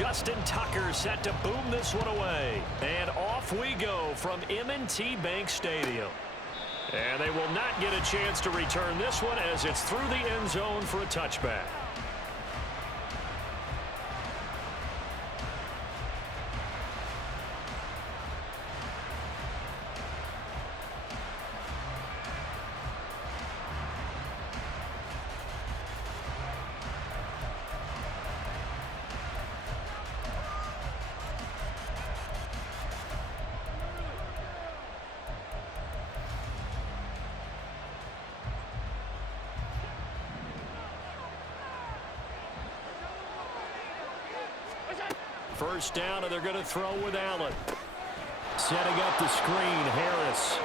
Justin Tucker set to boom this one away. And off we go from M&T Bank Stadium. And they will not get a chance to return this one as it's through the end zone for a touchback. First down, and they're going to throw with Allen. Setting up the screen, Harris.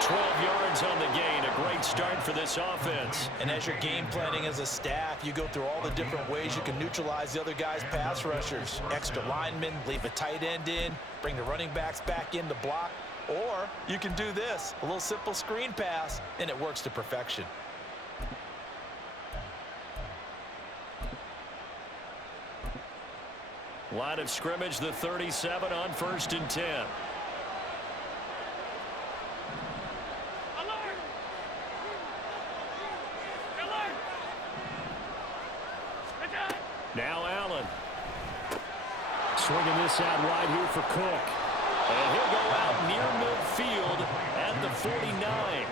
12 yards on the gain. A great start for this offense. And as you're game planning as a staff, you go through all the different ways you can neutralize the other guy's pass rushers. Extra linemen, leave a tight end in, bring the running backs back in to block. Or you can do this, a little simple screen pass, and it works to perfection. Line of scrimmage, the 37 on 1st and 10. Now Allen. Swinging this out wide here for Cook. And he'll go out near midfield at the 49.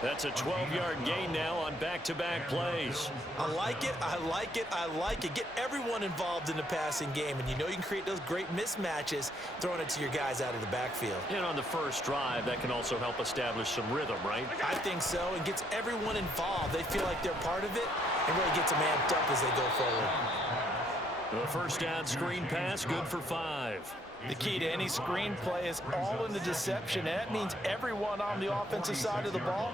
That's a 12-yard gain now on back-to-back plays. I like it, I like it, I like it. Get everyone involved in the passing game, and you know you can create those great mismatches throwing it to your guys out of the backfield. And on the first drive, that can also help establish some rhythm, right? I think so. It gets everyone involved. They feel like they're part of it and really gets them amped up as they go forward. The first down screen pass, good for 5. The key to any screen play is all in the deception, and that means everyone on the offensive side of the ball.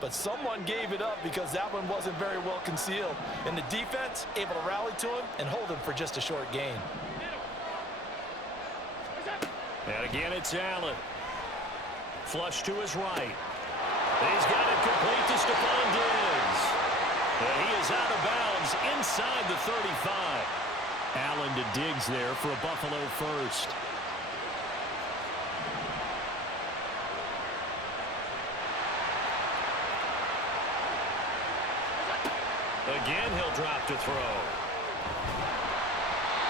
But someone gave it up because that one wasn't very well concealed. And the defense able to rally to him and hold him for just a short gain. And again, it's Allen. Flush to his right. He's got it complete to Stephon Diggs. And he is out of bounds inside the 35. Allen to Diggs there for a Buffalo first. Again, he'll drop to throw.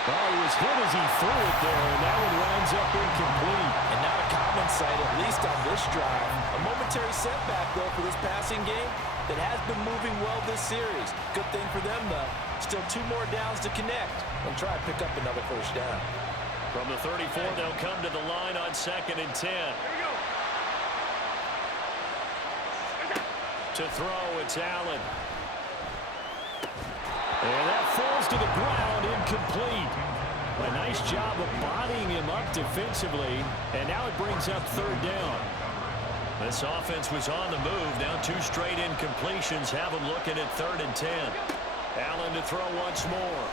Oh, he was hit as he threw it there, and that one winds up incomplete. And not a common sight, at least on this drive. A momentary setback, though, for this passing game that has been moving well this series. Good thing for them, though. Still 2 more downs to connect and try to pick up another first down. From the 34, they'll come to the line on 2nd and 10. To throw, it's Allen. And that falls to the ground, incomplete. A nice job of bodying him up defensively, and now it brings up 3rd down. This offense was on the move. Now 2 straight incompletions have them looking at 3rd and 10. Allen to throw once more.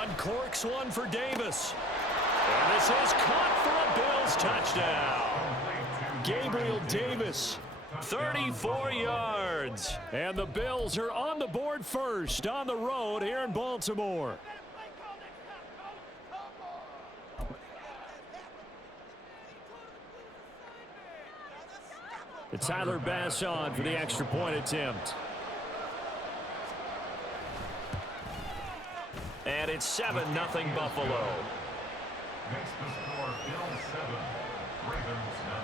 Uncorks one for Davis. And this is caught for a Bills touchdown. Gabriel Davis, 34 yards. And the Bills are on the board first on the road here in Baltimore. It's Tyler Bass on for the extra point attempt. And it's 7-0 Buffalo. Next to score, Bills 7, Ravens 0.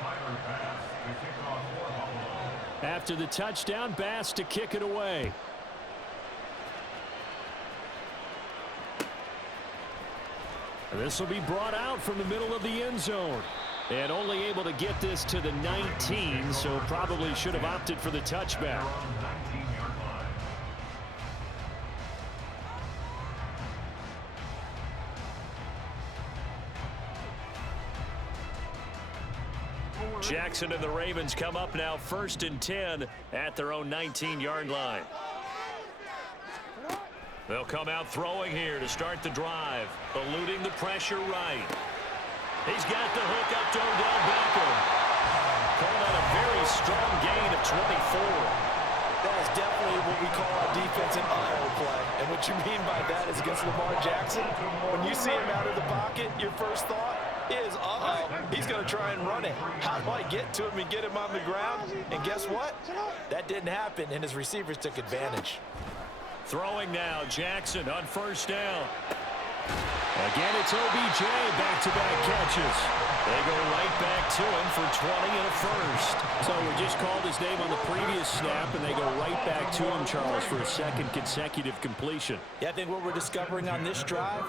Tyler Bass to kick off for Buffalo. After the touchdown, Bass to kick it away. This will be brought out from the middle of the end zone. And only able to get this to the 19, so probably should have opted for the touchback. Jackson and the Ravens come up now 1st and 10 at their own 19-yard line. They'll come out throwing here to start the drive, eluding the pressure right. He's got the hook up to Odell Beckham. Called out a very strong gain of 24. That is That's definitely what we call our defense an uh-oh play. And what you mean by that is against Lamar Jackson, when you see him out of the pocket, your first thought is, uh-oh, he's going to try and run it. How do I get to him and get him on the ground? And guess what? That didn't happen, and his receivers took advantage. Throwing now, Jackson on first down. Again, it's OBJ, back-to-back catches. They go right back to him for 20 and a first. So we just called his name on the previous snap, and they go right back to him, Charles, for a second consecutive completion. Yeah, I think what we're discovering on this drive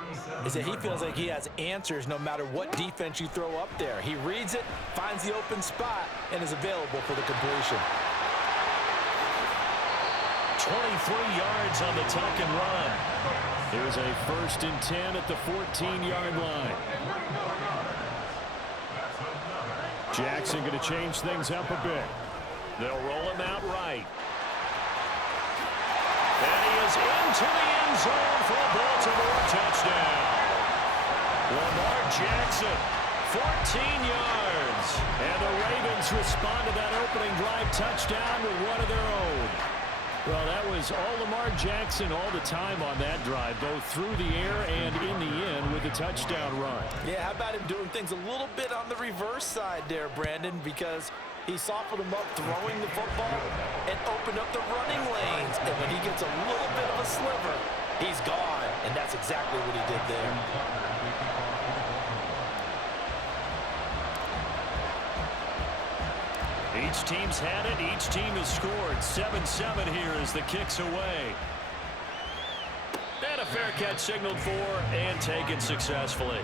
is that he feels like he has answers no matter what defense you throw up there. He reads it, finds the open spot, and is available for the completion. 23 yards on the tuck and run. Here's a 1st and 10 at the 14-yard line. Jackson going to change things up a bit. They'll roll him out right. And he is into the end zone for a Baltimore touchdown. Lamar Jackson, 14 yards. And the Ravens respond to that opening drive touchdown with one of their own. Well, that was all Lamar Jackson all the time on that drive, both through the air and in the end with a touchdown run. Yeah, how about him doing things a little bit on the reverse side there, Brandon, because he softened him up throwing the football and opened up the running lanes. And when he gets a little bit of a sliver, he's gone. And that's exactly what he did there. Each team's had it. Each team has scored. 7-7 here as the kick's away. And a fair catch signaled for and taken successfully.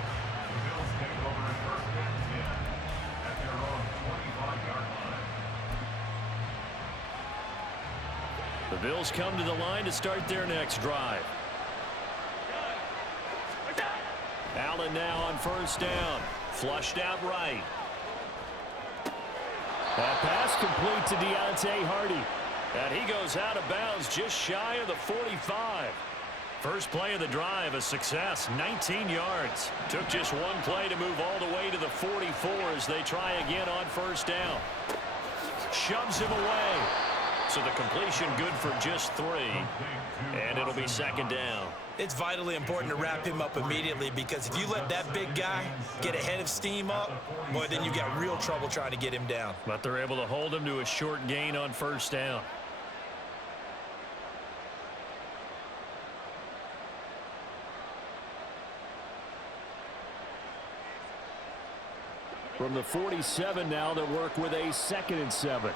The Bills come to the line to start their next drive. Allen now on first down. Flushed out right. That pass complete to Deontay Hardy. And he goes out of bounds just shy of the 45. First play of the drive, a success, 19 yards. Took just one play to move all the way to the 44 as they try again on first down. Shoves him away. So the completion good for just 3. And it'll be second down. It's vitally important to wrap him up immediately because if you let that big guy get a head of steam up, boy, then you got real trouble trying to get him down. But they're able to hold him to a short gain on first down. From the 47 now, they'll work with a 2nd and 7.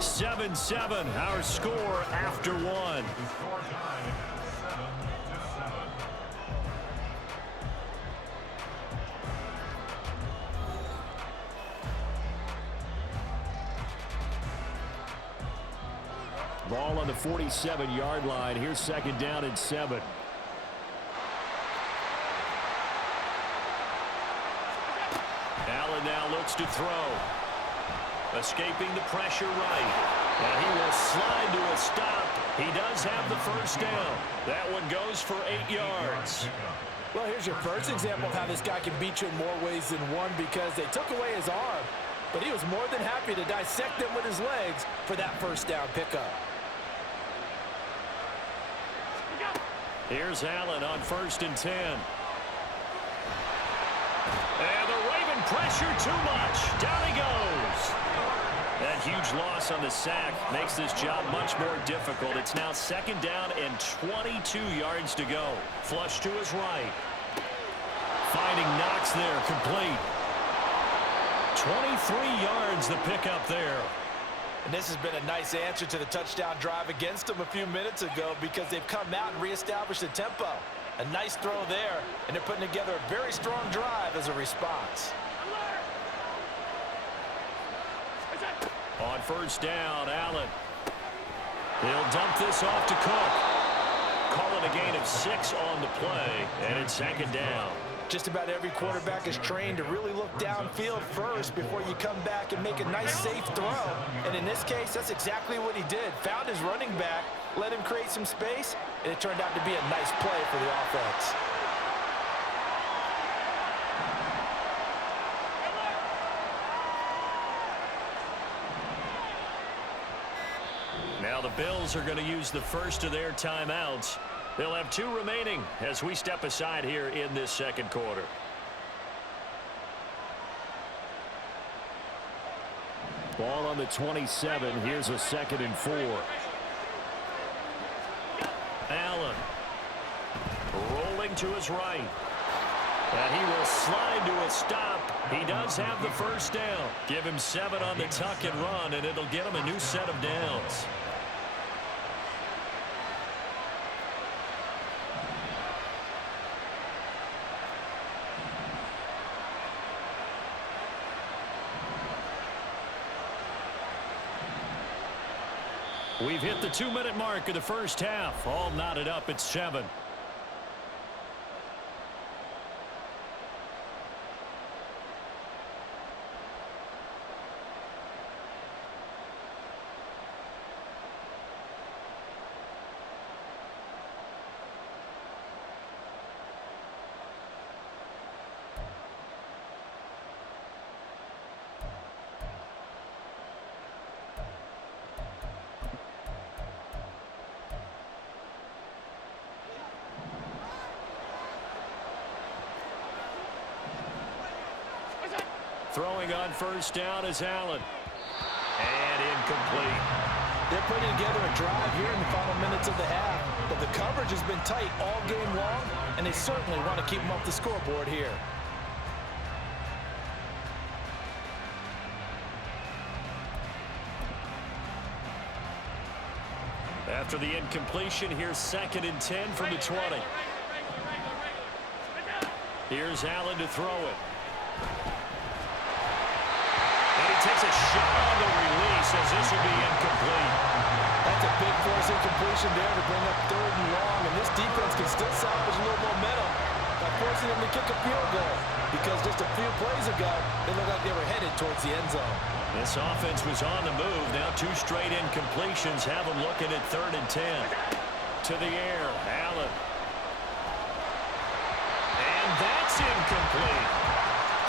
7-7, our score after 1. Ball on the 47-yard line. Here's second down and 7. Allen now looks to throw. Escaping the pressure right. And he will slide to a stop. He does have the first down. That one goes for 8 yards. Well, here's your first example of how this guy can beat you in more ways than one because they took away his arm. But he was more than happy to dissect them with his legs for that first down pickup. Here's Allen on 1st and 10. And the Raven pressure too much. Down he goes. That huge loss on the sack makes this job much more difficult. It's now second down and 22 yards to go. Flush to his right. Finding Knox there, complete. 23 yards the pickup there. And this has been a nice answer to the touchdown drive against them a few minutes ago because they've come out and reestablished the tempo. A nice throw there, and they're putting together a very strong drive as a response. On first down, Allen. He'll dump this off to Cook. Call it a gain of 6 on the play, and it's second down. Just about every quarterback is trained to really look downfield first before you come back and make a nice, safe throw. And in this case, that's exactly what he did. Found his running back, let him create some space, and it turned out to be a nice play for the offense. Bills are going to use the first of their timeouts. They'll have 2 remaining as we step aside here in this second quarter. Ball on the 27. Here's a 2nd and 4. Allen rolling to his right. And he will slide to a stop. He does have the first down. Give him 7 on the tuck and run, and it'll get him a new set of downs. We've hit the 2-minute mark of the first half. All knotted up at 7. Throwing on first down is Allen. And incomplete. They're putting together a drive here in the final minutes of the half, but the coverage has been tight all game long, and they certainly want to keep them off the scoreboard here. After the incompletion, here's 2nd and 10 from the 20. Here's Allen to throw it. And he takes a shot on the release as this will be incomplete. That's a big force incompletion there to bring up 3rd and long, and this defense can still salvage a little momentum by forcing them to kick a field goal, because just a few plays ago, they looked like they were headed towards the end zone. This offense was on the move. Now 2 straight incompletions have them looking at 3rd and 10. To the air, Allen. And that's incomplete.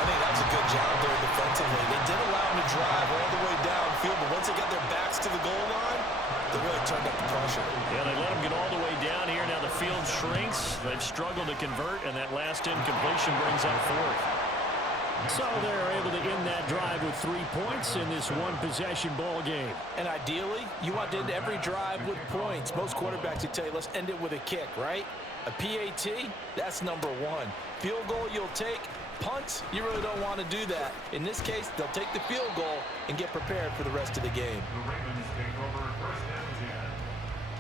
I think that was a good job there defensively. They did allow them to drive all the way downfield, but once they got their backs to the goal line, they really turned up the pressure. Yeah, they let them get all the way down here. Now the field shrinks. They've struggled to convert, and that last incompletion brings up 4th. So they're able to end that drive with 3 points in this one-possession ball game. And ideally, you want to end every drive with points. Most quarterbacks would tell you, let's end it with a kick, right? A PAT, that's number 1. Field goal you'll take. Punts, you really don't want to do that. In this case, they'll take the field goal and get prepared for the rest of the game. The Ravens take over 1st and 10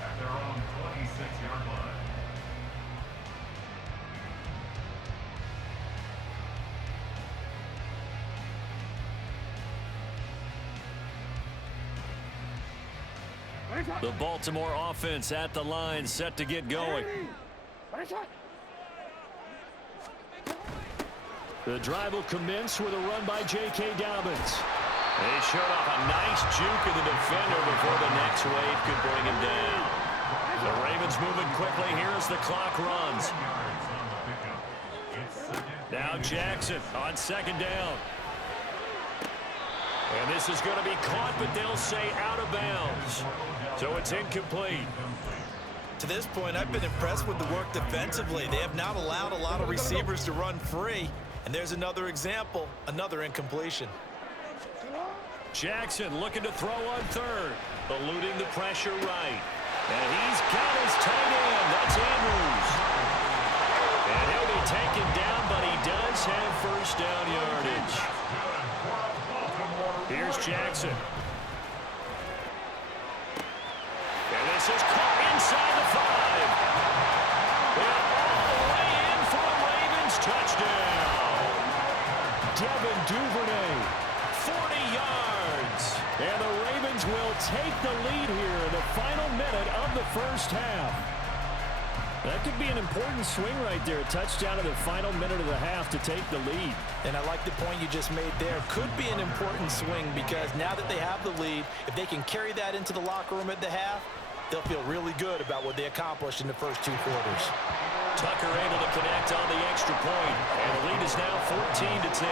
at their own 26-yard line. The Baltimore offense at the line, set to get going. The drive will commence with a run by J.K. Dobbins. They showed off a nice juke of the defender before the next wave could bring him down. The Ravens moving quickly here as the clock runs. Now Jackson on 2nd down. And this is going to be caught, but they'll say out of bounds. So it's incomplete. To this point, I've been impressed with the work defensively. They have not allowed a lot of receivers to run free. And there's another example, another incompletion. Jackson looking to throw on 3rd, eluding the pressure right. And he's got his tight end. That's Andrews. And he'll be taken down, but he does have first down yardage. Here's Jackson. And this is caught inside the 5. And all the way in for a Ravens touchdown. Devin Duvernay, 40 yards. and the Ravens will take the lead here in the final minute of the first half. That could be an important swing right there. A touchdown in the final minute of the half to take the lead. And I like the point you just made there. Could be an important swing because now that they have the lead, if they can carry that into the locker room at the half, they'll feel really good about what they accomplished in the first 2 quarters. Tucker able to connect on the extra point, and the lead is now 14-10.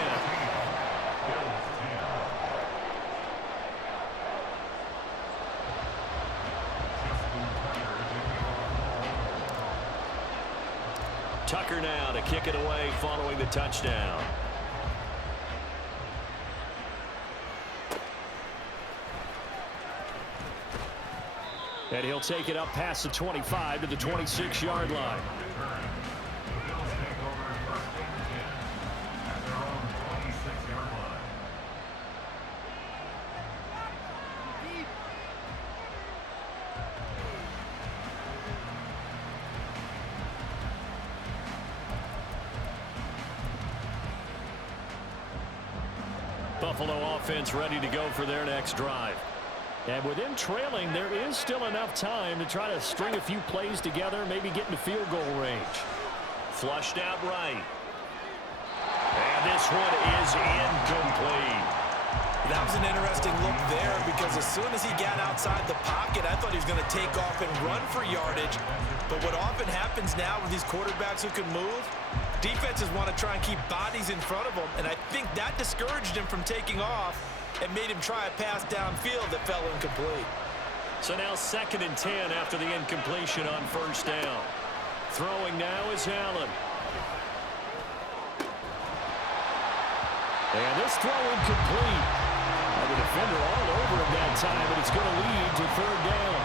Tucker now to kick it away following the touchdown. And he'll take it up past the 25 to the 26-yard line. Buffalo offense ready to go for their next drive. And with them trailing, there is still enough time to try to string a few plays together, maybe get into field goal range. Flushed out right. And this one is incomplete. That was an interesting look there because as soon as he got outside the pocket, I thought he was going to take off and run for yardage. But what often happens now with these quarterbacks who can move, defenses want to try and keep bodies in front of them, and I think that discouraged him from taking off and made him try a pass downfield that fell incomplete. So now 2nd and 10 after the incompletion on 1st down. Throwing now is Allen. And this throw incomplete. The defender all over him that time, but it's going to lead to 3rd down.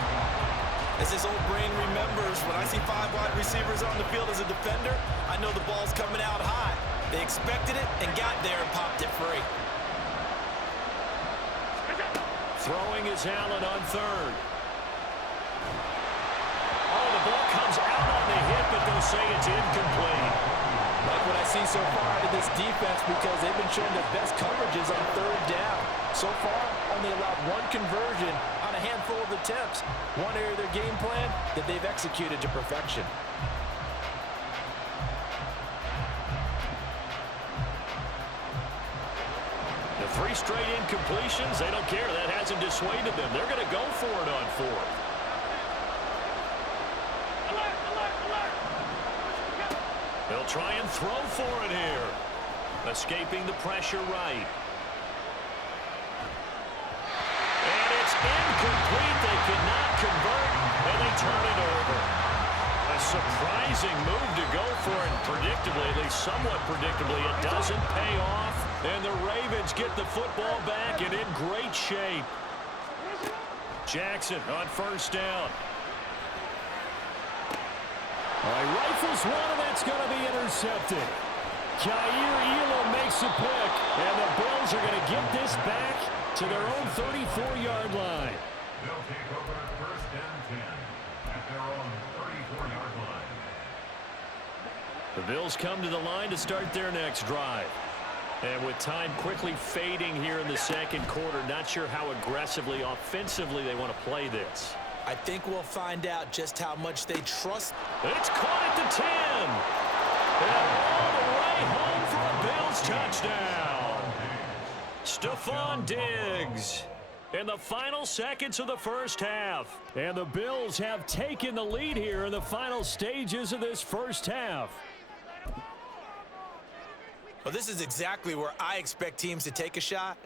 As his old brain remembers, when I see 5 wide receivers on the field as a defender, I know the ball's coming out high. They expected it and got there and popped it free. Throwing is Allen on 3rd. Oh, the ball comes out on the hit, but they'll say it's incomplete. Like what I see so far out of this defense because they've been showing their best coverages on 3rd down. So far, only allowed 1 conversion on a handful of attempts. One area of their game plan that they've executed to perfection. The 3 straight incompletions, they don't care. That hasn't dissuaded them. They're going to go for it on 4th. They'll try and throw for it here. Escaping the pressure right. And it's incomplete. They cannot convert, and they turn it over. A surprising move to go for it. Predictably, at least somewhat predictably, it doesn't pay off. And the Ravens get the football back and in great shape. Jackson on 1st down. All right, rifles one, and that's going to be intercepted. Jair Elam makes the pick, and the Bills are going to get this back to their own 34-yard line. They'll take over 1st and 10 at their own 34-yard line. The Bills come to the line to start their next drive. And with time quickly fading here in the 2nd quarter, not sure how aggressively, offensively they want to play this. I think we'll find out just how much they trust. It's caught at the 10. And all the way home for a Bills touchdown. Stephon Diggs in the final seconds of the 1st half. And the Bills have taken the lead here in the final stages of this 1st half. Well, this is exactly where I expect teams to take a shot.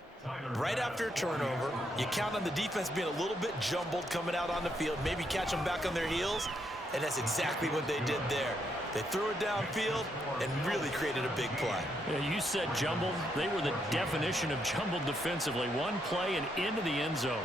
Right after a turnover, you count on the defense being a little bit jumbled coming out on the field, maybe catch them back on their heels, and that's exactly what they did there. They threw it downfield and really created a big play. Yeah, you said jumbled. They were the definition of jumbled defensively. One play and into the end zone.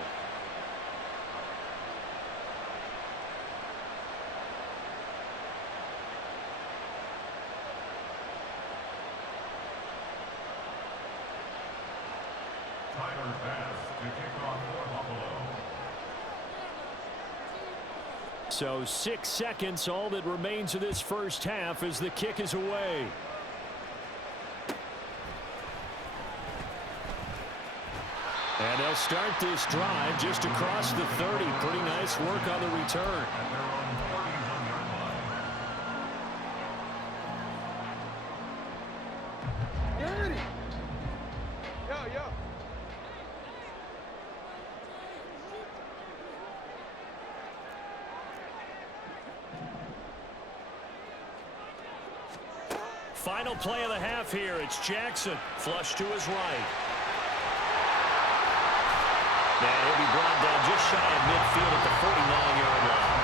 So 6 seconds, all that remains of this 1st half as the kick is away. And they'll start this drive just across the 30. Pretty nice work on the return. Final play of the half here. It's Jackson. Flush to his right. And he'll be brought down just shy of midfield at the 49-yard line.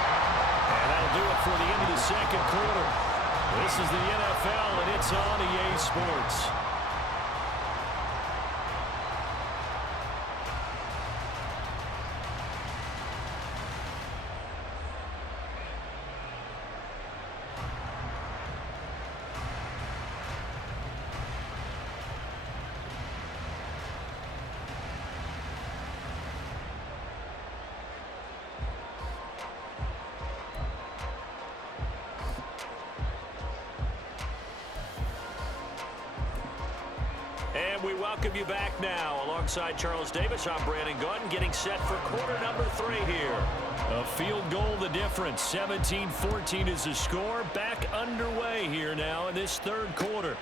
And that'll do it for the end of the 2nd quarter. This is the NFL, and it's on EA Sports. And we welcome you back now. Alongside Charles Davis, I'm Brandon Gunn, getting set for quarter number 3 here. A field goal the difference. 17-14 is the score. Back underway here now in this third quarter.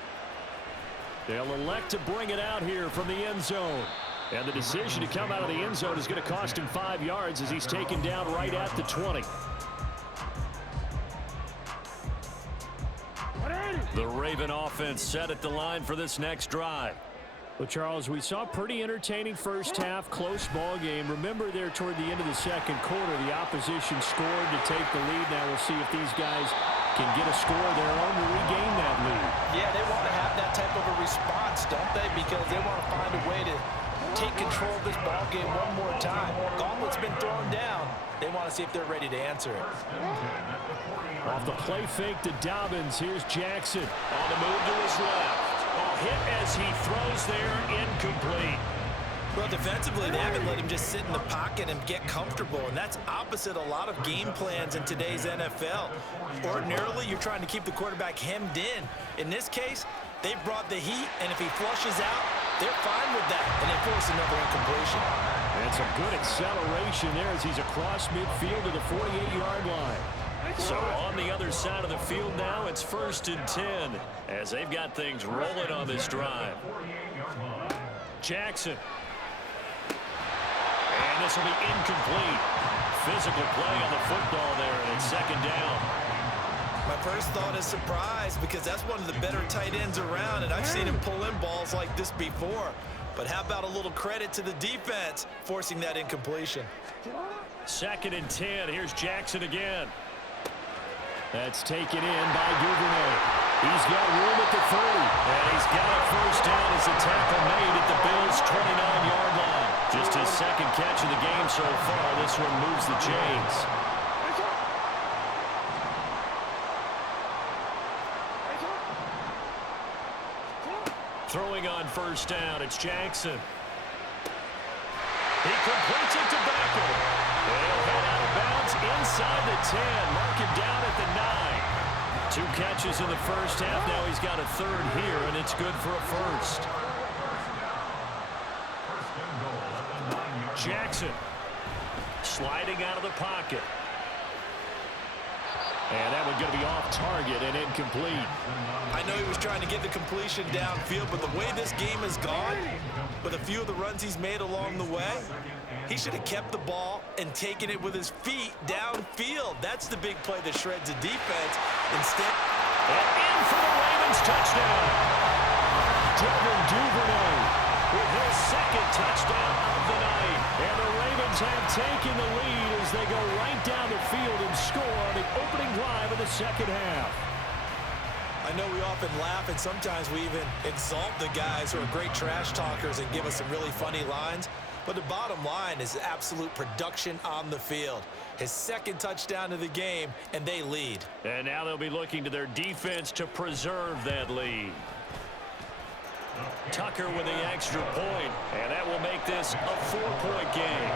They'll elect to bring it out here from the end zone. And the decision to come out of the end zone is going to cost him 5 yards as he's taken down right at the 20. The Raven offense set at the line for this next drive. Well, Charles, we saw a pretty entertaining first half, close ball game. Remember there toward the end of the second quarter, the opposition scored to take the lead. Now we'll see if these guys can get a score of their own to regain that lead. Yeah, they want to have that type of a response, don't they? Because they want to find a way to take control of this ball game one more time. Gauntlet's been thrown down. They want to see if they're ready to answer it. Off the play fake to Dobbins. Here's Jackson on the move to his left. A hit as he throws there, incomplete. Well, defensively, they haven't let him just sit in the pocket and get comfortable, and that's opposite a lot of game plans in today's NFL. Ordinarily, you're trying to keep the quarterback hemmed in. In this case, they brought the heat, and if he flushes out, they're fine with that, and they force another incompletion. That's a good acceleration there as he's across midfield to the 48-yard line. So on the other side of the field now, it's 1st and 10 as they've got things rolling on this drive. Jackson. And this will be incomplete. Physical play on the football there, and it's 2nd down. My first thought is surprise because that's one of the better tight ends around, and I've seen him pull in balls like this before. But how about a little credit to the defense forcing that incompletion? 2nd and 10. Here's Jackson again. That's taken in by Duvernay. He's got room at the 30. And he's got a first down as the tackle made at the Bills' 29-yard line. Just his 2nd catch of the game so far. This one moves the chains. Throwing on first down, it's Jackson. He completes it to Becker. They'll head out of bounds inside the 10. Mark him down at the 9. 2 catches in the first half. Now he's got a 3rd here, and it's good for a 1st. Jackson sliding out of the pocket. And that one going to be off target and incomplete. I know he was trying to get the completion downfield, but the way this game has gone, with a few of the runs he's made along the way, he should have kept the ball and taken it with his feet downfield. That's the big play that shreds the defense. Instead, and in for the Ravens touchdown. Devin Duvernay with his 2nd touchdown of the night. And the Ravens have taken the lead as they go right down the field and score on the opening drive of the 2nd half. I know we often laugh, and sometimes we even exalt the guys who are great trash talkers and give us some really funny lines. But the bottom line is absolute production on the field. His 2nd touchdown of the game, and they lead. And now they'll be looking to their defense to preserve that lead. Tucker with the extra point, and that will make this a 4-point game.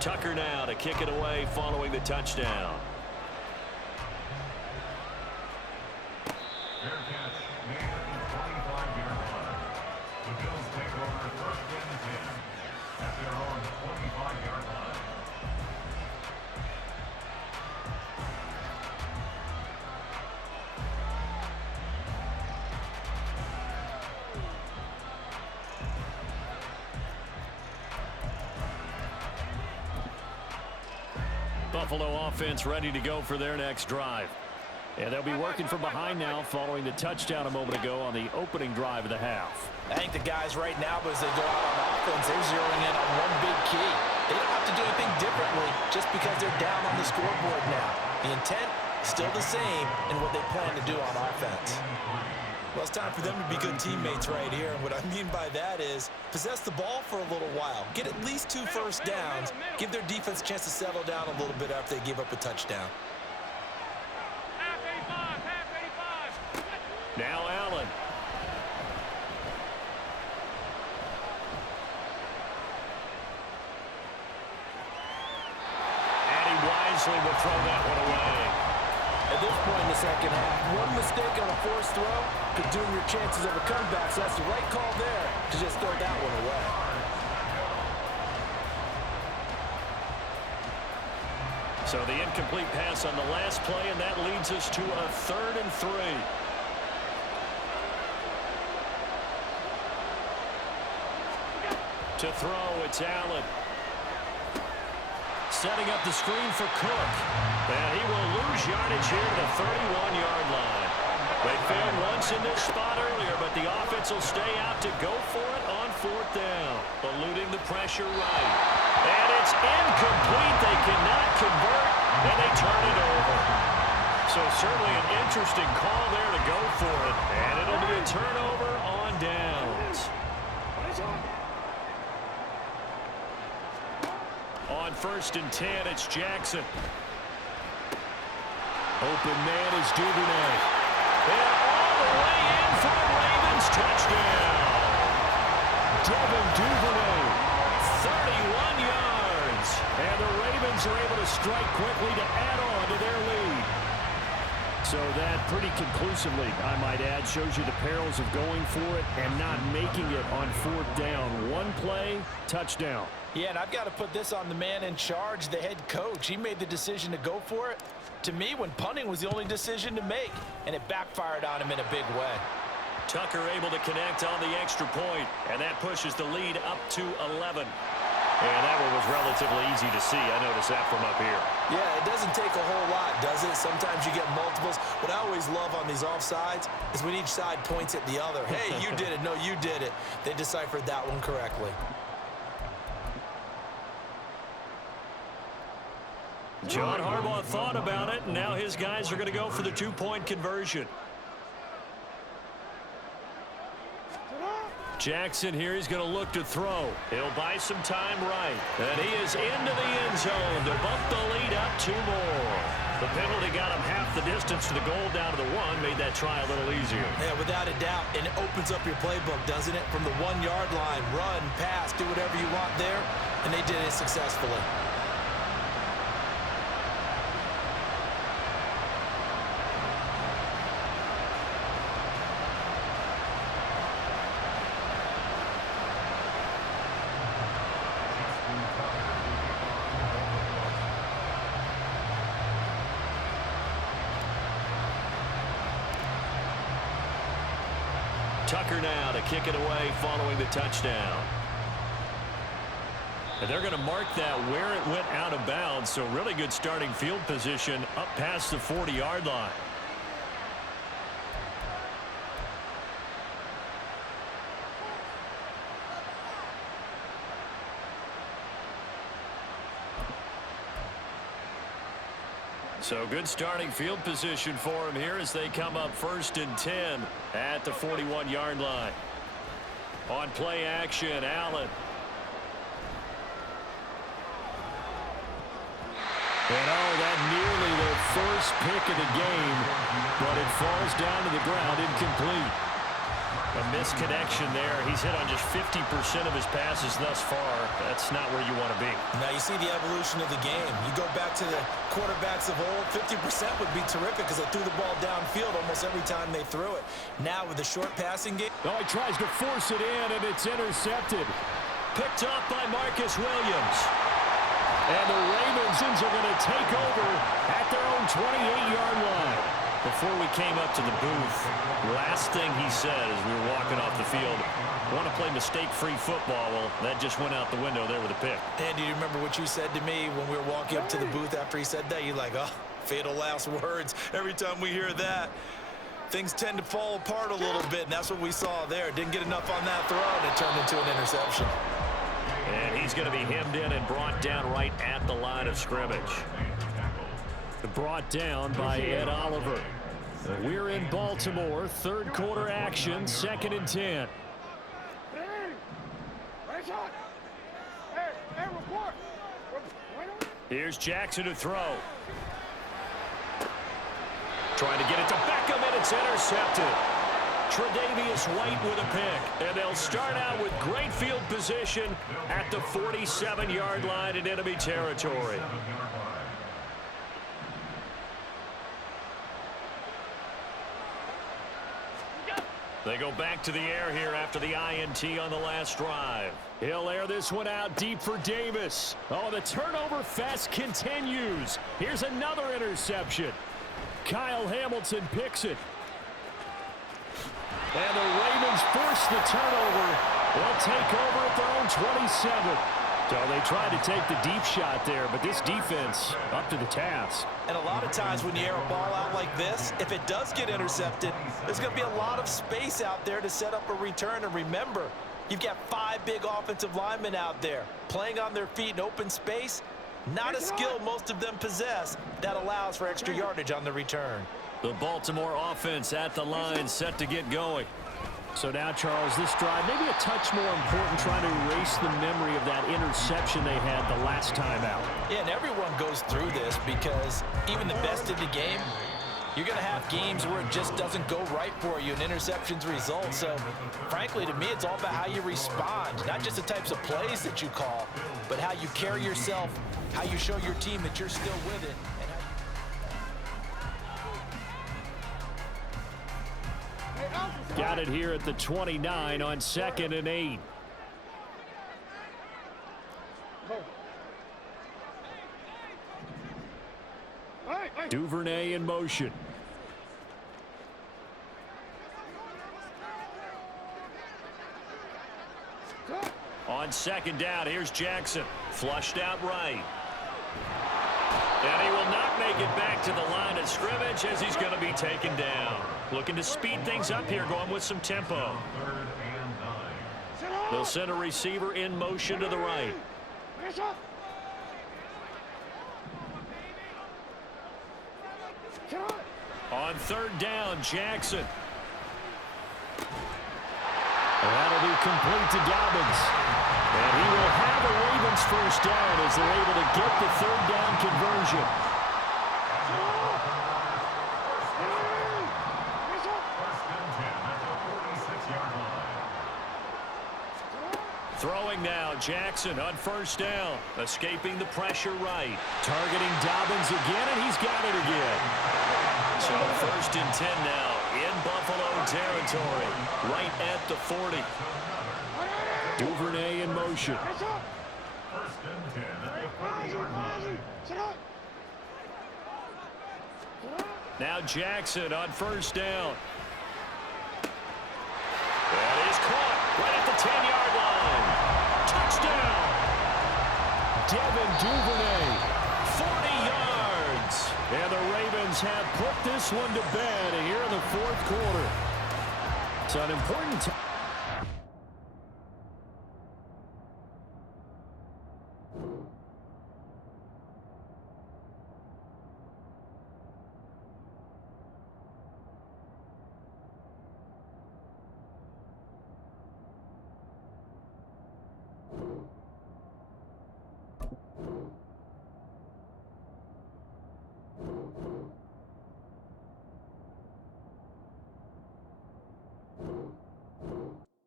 Tucker now to kick it away following the touchdown. Fair catch made at the 25-yard line. The Bills take over 1st and 10 at their own 25-yard line. Buffalo offense ready to go for their next drive. And they'll be working from behind now following the touchdown a moment ago on the opening drive of the half. I think the guys right now, as they go out on offense, they're zeroing in on one big key. They don't have to do anything differently just because they're down on the scoreboard now. The intent still the same in what they plan to do on offense. Well, it's time for them to be good teammates right here. And what I mean by that is possess the ball for a little while. Get at least 2 first downs. Give their defense a chance to settle down a little bit after they give up a touchdown. Now Allen. And he wisely will throw that one away. At this point in the second half, one mistake on a forced throw could doom your chances of a comeback, so that's the right call there to just throw that one away. So the incomplete pass on the last play, and that leads us to a 3rd and 3. To throw, it's Allen. Setting up the screen for Cook. And he will lose yardage here to the 31-yard line. They failed once in this spot earlier, but the offense will stay out to go for it on 4th down. Eluding the pressure right. And it's incomplete. They cannot convert, and they turn it over. So certainly an interesting call there to go for it. And it'll be a turnover on downs. On 1st and 10, it's Jackson. Open man is Duvernay. And all the way in for the Ravens touchdown. Devin Duvernay, 31 yards. And the Ravens are able to strike quickly to add on to their lead. So that pretty conclusively, I might add, shows you the perils of going for it and not making it on 4th down. One play, touchdown. Yeah, and I've got to put this on the man in charge, the head coach. He made the decision to go for it. To me, when punting was the only decision to make, and it backfired on him in a big way. Tucker able to connect on the extra point, and that pushes the lead up to 11. And that one was relatively easy to see. I noticed that from up here. Yeah, it doesn't take a whole lot, does it? Sometimes you get multiples. What I always love on these offsides is when each side points at the other. Hey, you did it. No, you did it. They deciphered that one correctly. John Harbaugh thought about it, and now his guys are going to go for the 2-point conversion. Jackson here, he's going to look to throw. He'll buy some time right. And he is into the end zone to bump the lead up 2 more. The penalty got him half the distance to the goal down to the 1, made that try a little easier. Yeah, without a doubt, and it opens up your playbook, doesn't it? From the 1-yard line, run, pass, do whatever you want there, and they did it successfully. Tucker now to kick it away following the touchdown. And they're going to mark that where it went out of bounds, so really good starting field position up past the 40-yard line. So good starting field position for him here as they come up 1st and 10 at the 41-yard line. On play action, Allen. And that nearly their first pick of the game, but it falls down to the ground incomplete. A misconnection there. He's hit on just 50% of his passes thus far. That's not where you want to be. Now you see the evolution of the game. You go back to the quarterbacks of old, 50% would be terrific because they threw the ball downfield almost every time they threw it. Now with the short passing game. Oh, he tries to force it in, and it's intercepted. Picked up by Marcus Williams. And the Ravens are going to take over at their own 28-yard line. Before we came up to the booth, last thing he said as we were walking off the field, want to play mistake-free football. Well, that just went out the window there with a pick. And do you remember what you said to me when we were walking up to the booth after he said that? You're like, oh, fatal last words. Every time we hear that, things tend to fall apart a little bit, and that's what we saw there. Didn't get enough on that throw, and it turned into an interception. And he's going to be hemmed in and brought down right at the line of scrimmage. Brought down by Ed Oliver. We're in Baltimore. Third quarter action. 2nd and 10. Here's Jackson to throw. Trying to get it to Beckham, and it's intercepted. Tre'Davious White with a pick. And they'll start out with great field position at the 47-yard line in enemy territory. They go back to the air here after the INT on the last drive. He'll air this one out deep for Davis. Oh, the turnover fest continues. Here's another interception. Kyle Hamilton picks it. And the Ravens force the turnover. They'll take over at their own 27. So they tried to take the deep shot there, but this defense up to the task. And a lot of times when you air a ball out like this, if it does get intercepted, there's going to be a lot of space out there to set up a return. And remember, you've got 5 big offensive linemen out there playing on their feet in open space. Not a skill most of them possess that allows for extra yardage on the return. The Baltimore offense at the line set to get going. So now, Charles, this drive maybe a touch more important, trying to erase the memory of that interception they had the last time out. Yeah, and everyone goes through this because even the best in the game, you're going to have games where it just doesn't go right for you and interceptions result. So, frankly, to me, it's all about how you respond, not just the types of plays that you call, but how you carry yourself, how you show your team that you're still with it. Got it here at the 29 on 2nd and 8. Duvernay in motion. On 2nd down, here's Jackson. Flushed out right. And he will not make it back to the line of scrimmage as he's going to be taken down. Looking to speed things up here, going with some tempo. They'll send a receiver in motion to the right. On 3rd down, Jackson. That'll be complete to Dobbins. And he will have a Ravens first down as they're able to get the 3rd down conversion. Throwing now, Jackson on 1st down. Escaping the pressure right. Targeting Dobbins again, and he's got it again. So 1st and 10 now in Buffalo territory, right at the 40. Duvernay in motion. Now Jackson on 1st down. That is caught right at the 10-yard line. Touchdown! Devin Duvernay. 40 yards. And the Ravens have put this one to bed here in the 4th quarter. It's an important time.